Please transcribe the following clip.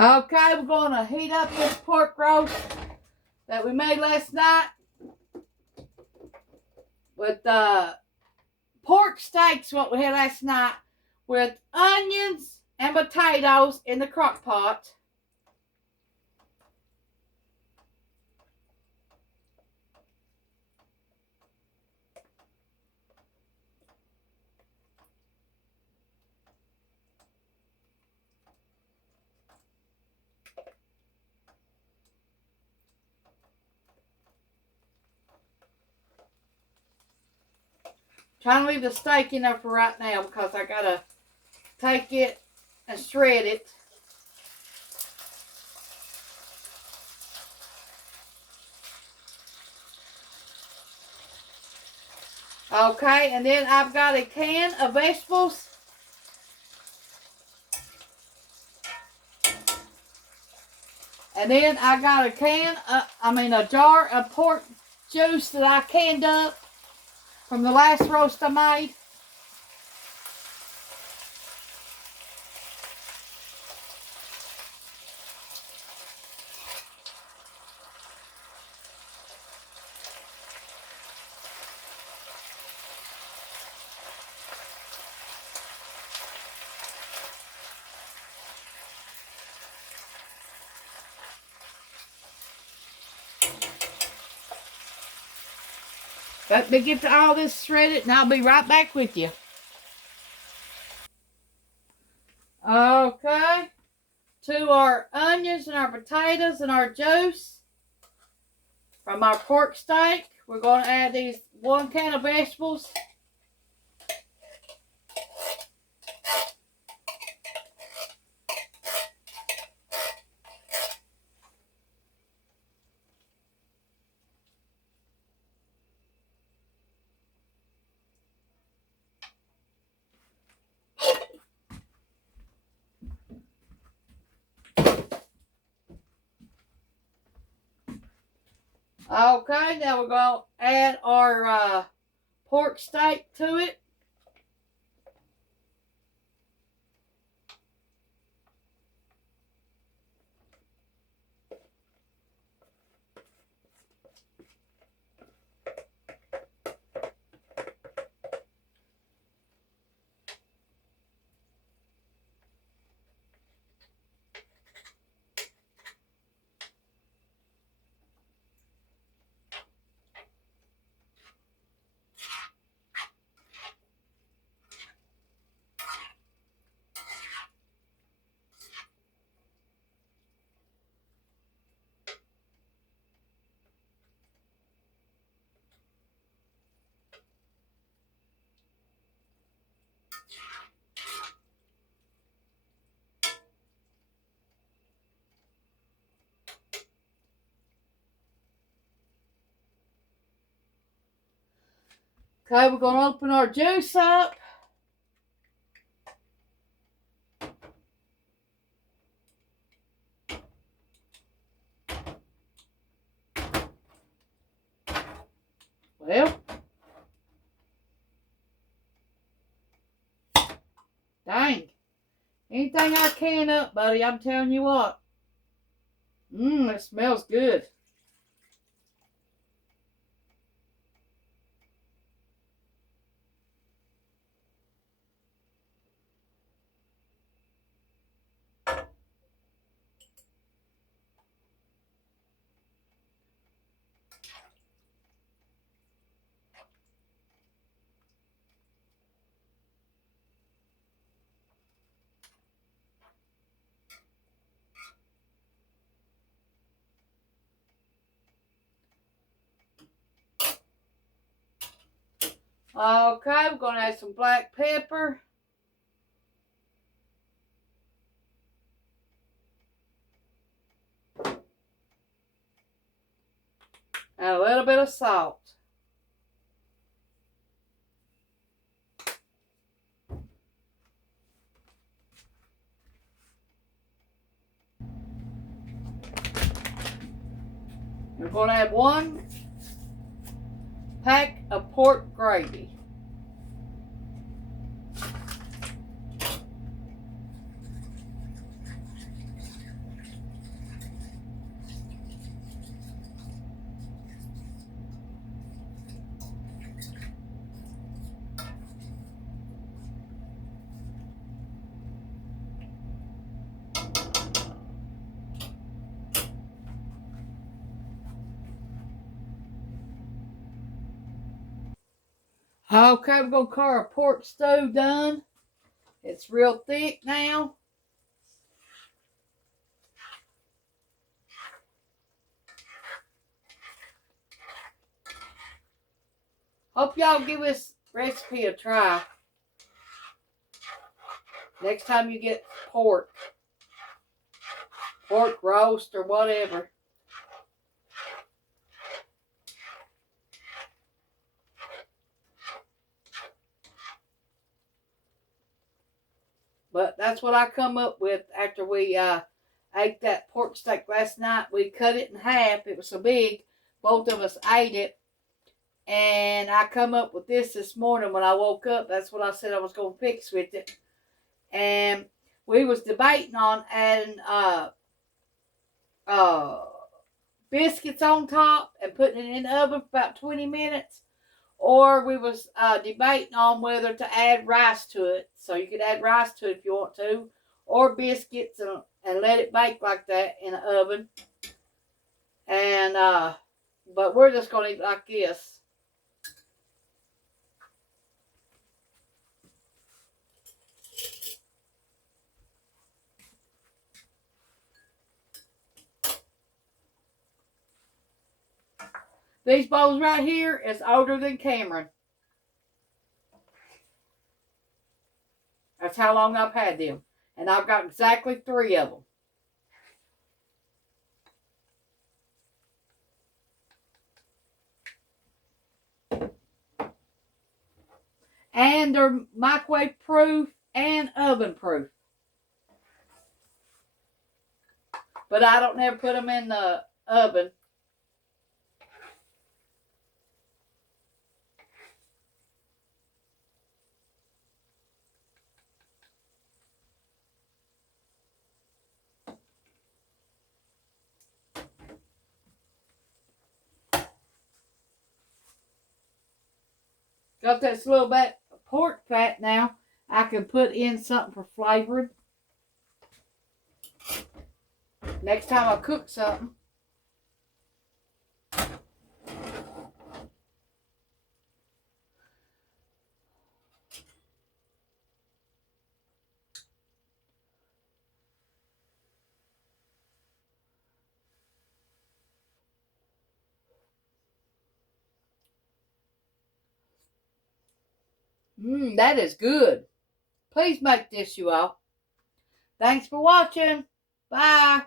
Okay, we're going to heat up this pork roast that we made last night with pork steaks, what we had last night, with onions and potatoes in the crock pot. Trying to leave the steak in there for right now because I gotta take it and shred it. Okay, and then I've got a can of vegetables. And then I got a jar of pork juice that I canned up from the last roast I made. Let me get all this shredded and I'll be right back with you. Okay. To our onions and our potatoes and our juice from our pork steak, we're going to add these 1 can of vegetables. Okay, now we're going to add our pork steak to it. Okay, we're going to open our juice up. Well, dang. Anything I can up, buddy, I'm telling you what. It smells good. Okay, we're going to add some black pepper. And a little bit of salt. We're going to add 1 pack of pork gravy. Okay, we're going to call our pork stew done. It's real thick now. Hope y'all give this recipe a try. Next time you get pork roast or whatever. But that's what I come up with after we ate that pork steak last night. We cut it in half. It was so big. Both of us ate it. And I come up with this morning when I woke up. That's what I said I was going to fix with it. And we was debating on adding biscuits on top and putting it in the oven for about 20 minutes. Or we was debating on whether to add rice to it. So you could add rice to it if you want to. Or biscuits and let it bake like that in the oven. And but we're just going to eat it like this. These bowls right here is older than Cameron. That's how long I've had them. And I've got exactly 3 of them. And they're microwave proof and oven proof. But I don't never put them in the oven. Got this little bit of pork fat now. I can put in something for flavoring. Next time I cook something. That is good. Please make this, you all. Thanks for watching. Bye.